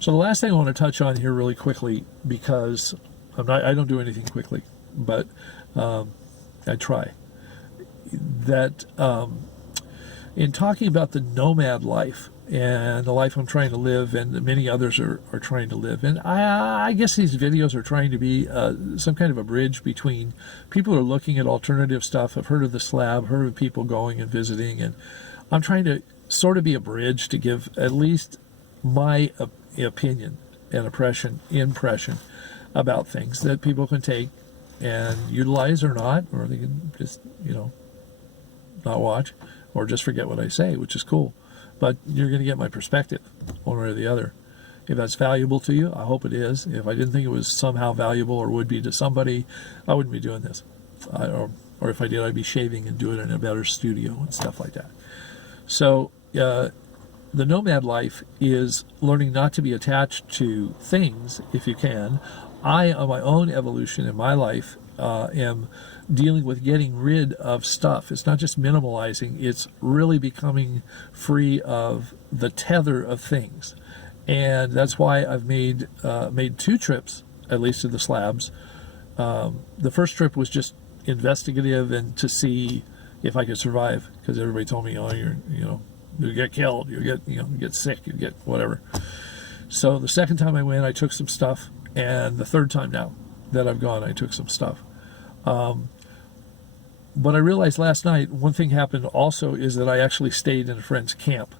So the last thing I want to touch on here really quickly, because I don't do anything quickly, but I try. That in talking about the nomad life and the life I'm trying to live, and many others are trying to live, and I guess these videos are trying to be some kind of a bridge between people who are looking at alternative stuff. I've heard of the slab, heard of people going and visiting, and I'm trying to sort of be a bridge to give at least my opinion and impression about things that people can take and utilize or not, or they can just, not watch or just forget what I say, which is cool. But you're going to get my perspective one way or the other. If that's valuable to you, I hope it is. If I didn't think it was somehow valuable or would be to somebody, I wouldn't be doing this. Or if I did, I'd be shaving and doing it in a better studio and stuff like that. So the nomad life is learning not to be attached to things if you can. I, on my own evolution in my life, am dealing with getting rid of stuff. It's not just minimalizing, it's really becoming free of the tether of things. And that's why I've made 2 trips, at least to the slabs. The first trip was just investigative and to see if I could survive, because everybody told me, oh, you get killed, you get sick, you get whatever. So the second time I went, I took some stuff, and the third time now that I've gone, I took some stuff. But I realized last night, one thing happened also is that I actually stayed in a friend's camp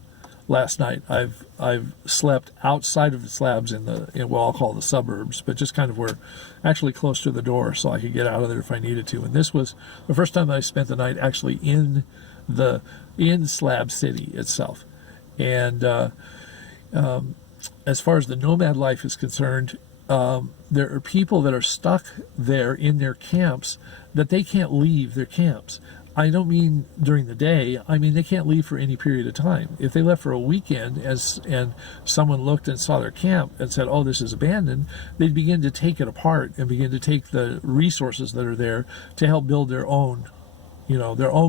last night. I've slept outside of the slabs in what I'll call the suburbs, but just kind of where, actually close to the door, so I could get out of there if I needed to. And this was the first time I spent the night actually in Slab City itself. And as far as the nomad life is concerned, there are people that are stuck there in their camps that they can't leave their camps. I don't mean during the day. I mean they can't leave for any period of time. If they left for a weekend and someone looked and saw their camp and said, oh, this is abandoned, they'd begin to take it apart and begin to take the resources that are there to help build their own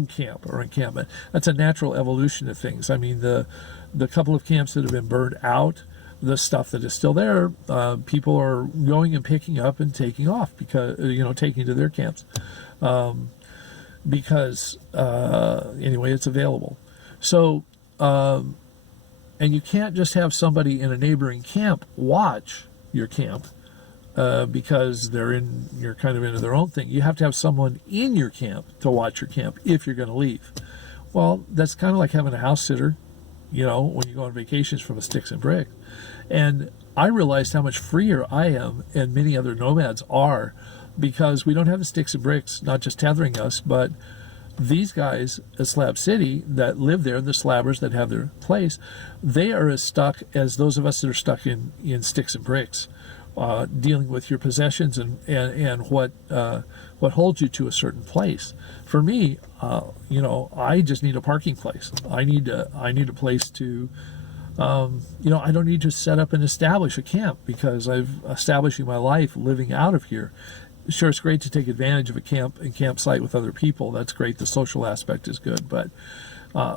camp or encampment. That's a natural evolution of things. I mean, the couple of camps that have been burned out, the stuff that is still there, people are going and picking up and taking off because, taking to their camps. Because anyway, it's available. So, and you can't just have somebody in a neighboring camp watch your camp because you're kind of into their own thing. You have to have someone in your camp to watch your camp if you're going to leave. Well, that's kind of like having a house sitter, when you go on vacations from a sticks and bricks. And I realized how much freer I am and many other nomads are, because we don't have the sticks and bricks, not just tethering us, but these guys at Slab City that live there, the slabbers that have their place, they are as stuck as those of us that are stuck in sticks and bricks, dealing with your possessions and what holds you to a certain place. For me, I just need a parking place. I need a place to, I don't need to set up and establish a camp, because I've establishing my life living out of here. Sure, it's great to take advantage of a camp and campsite with other people. That's great. The social aspect is good, but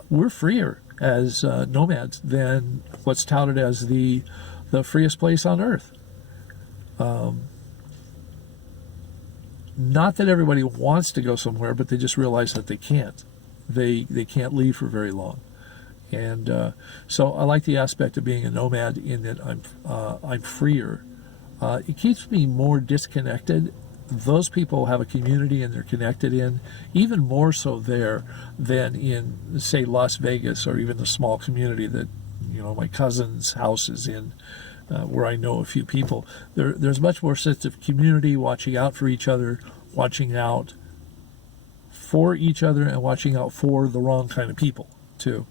we're freer as nomads than what's touted as the freest place on earth. Not that everybody wants to go somewhere, but they just realize that they can't. They can't leave for very long. And so I like the aspect of being a nomad in that I'm freer. It keeps me more disconnected. Those people have a community and they're connected in, even more so there than in, say, Las Vegas, or even the small community that my cousin's house is in, where I know a few people. There's much more sense of community, watching out for each other, watching out for each other, and watching out for the wrong kind of people too,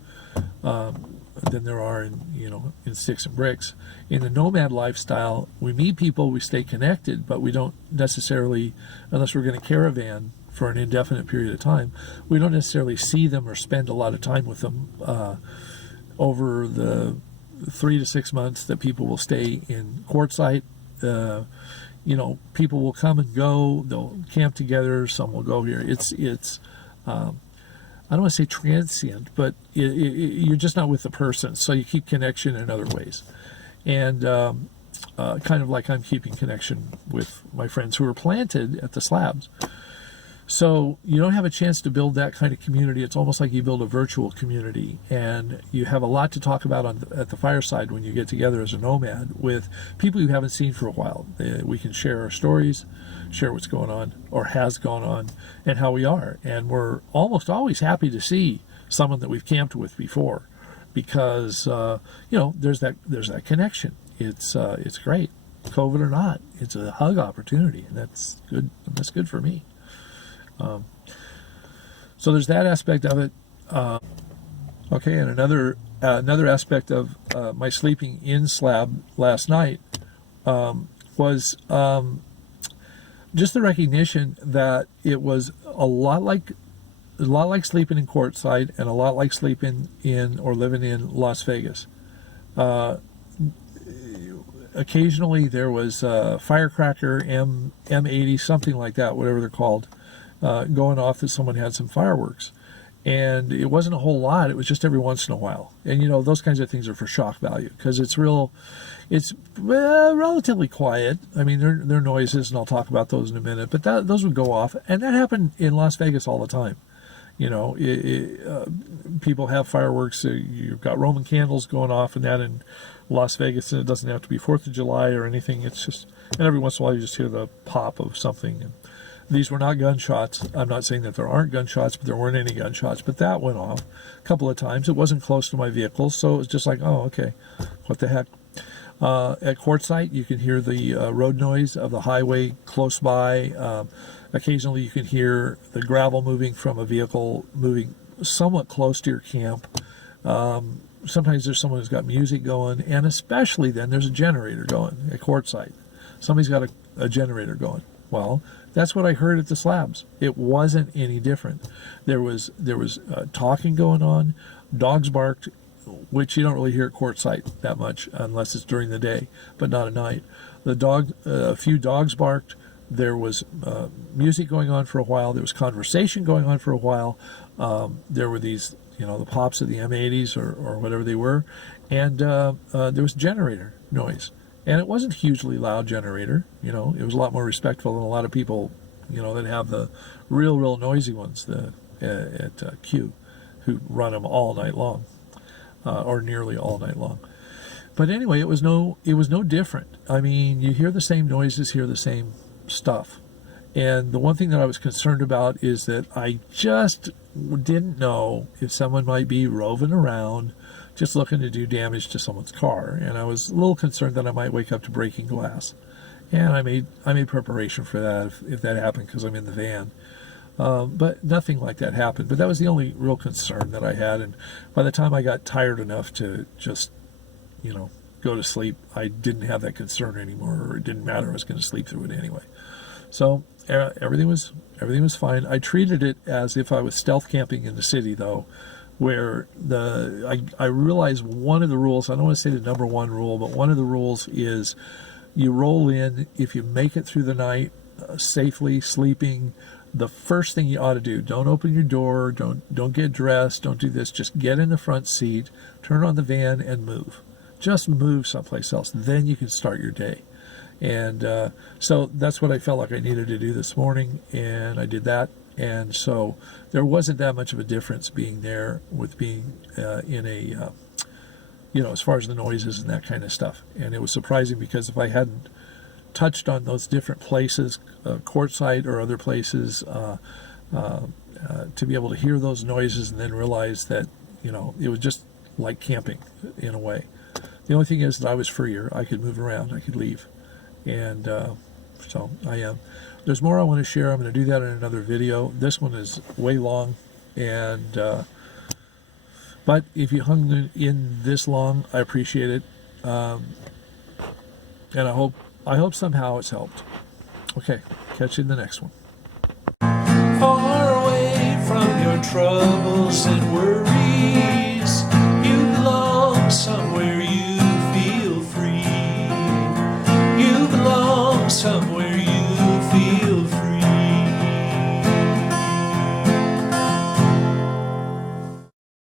than there are in sticks and bricks. In the nomad lifestyle, we meet people, we stay connected, but we don't necessarily, unless we're going to caravan for an indefinite period of time, we don't necessarily see them or spend a lot of time with them over the 3 to 6 months that people will stay in Quartzsite. People will come and go, they'll camp together, some will go here. It's I don't want to say transient, but you're just not with the person, so you keep connection in other ways. and kind of like I'm keeping connection with my friends who are planted at the slabs. So you don't have a chance to build that kind of community. It's almost like you build a virtual community, and you have a lot to talk about at the fireside when you get together as a nomad with people you haven't seen for a while. We can share our stories, share what's going on or has gone on, and how we are. And we're almost always happy to see someone that we've camped with before, because there's that connection. It's great, COVID or not. It's a hug opportunity, and that's good. That's good for me. So there's that aspect of it. Okay, and another aspect of my sleeping in slab last night was just the recognition that it was a lot like sleeping in Quartzsite and a lot like sleeping in or living in Las Vegas. Occasionally there was a firecracker, M80, something like that, whatever they're called, going off that someone had some fireworks. And it wasn't a whole lot. It was just every once in a while. And, those kinds of things are for shock value because it's relatively quiet. I mean, they're noises, and I'll talk about those in a minute. But those would go off. And that happened in Las Vegas all the time. People have fireworks. You've got Roman candles going off and that in Las Vegas. And it doesn't have to be 4th of July or anything. It's just, and every once in a while you just hear the pop of something. And these were not gunshots. I'm not saying that there aren't gunshots, but there weren't any gunshots. But that went off a couple of times. It wasn't close to my vehicle, so it was just like, oh, okay, what the heck. At Quartzsite, you can hear the road noise of the highway close by. Occasionally, you can hear the gravel moving from a vehicle moving somewhat close to your camp. Sometimes there's someone who's got music going, and especially then there's a generator going at Quartzsite. Somebody's got a generator going. Well, that's what I heard at the slabs. It wasn't any different. There was talking going on. Dogs barked, which you don't really hear at Quartzsite that much unless it's during the day, but not at night. A few dogs barked. There was music going on for a while. There was conversation going on for a while. There were these, the pops of the M80s or whatever they were, and there was generator noise. And it wasn't a hugely loud generator. It was a lot more respectful than a lot of people, that have the real noisy ones at Q, who run them all night long, or nearly all night long. But anyway, it was no different. I mean, you hear the same noises, hear the same stuff. And the one thing that I was concerned about is that I just didn't know if someone might be roving around just looking to do damage to someone's car, and I was a little concerned that I might wake up to breaking glass. And I made preparation for that if that happened, because I'm in the van. But nothing like that happened. But that was the only real concern that I had. And by the time I got tired enough to just, go to sleep, I didn't have that concern anymore, or it didn't matter. I was going to sleep through it anyway. So everything was fine. I treated it as if I was stealth camping in the city, though, where I realized one of the rules, I don't want to say the number one rule, but one of the rules is you roll in. If you make it through the night safely, sleeping, the first thing you ought to do, don't open your door, don't get dressed, don't do this, just get in the front seat, turn on the van and move. Just move someplace else. Then you can start your day. And so that's what I felt like I needed to do this morning, and I did that. And so there wasn't that much of a difference being there with being in a, as far as the noises and that kind of stuff. And it was surprising because if I hadn't touched on those different places, Quartzsite or other places, to be able to hear those noises and then realize that, it was just like camping in a way. The only thing is that I was freer. I could move around. I could leave. And so I am. There's more I want to share. I'm going to do that in another video. This one is way long, and but if you hung in this long, I appreciate it, and I hope somehow it's helped. Okay, catch you in the next one. Far away from your troubles and worries, you belong somewhere you feel free. You belong somewhere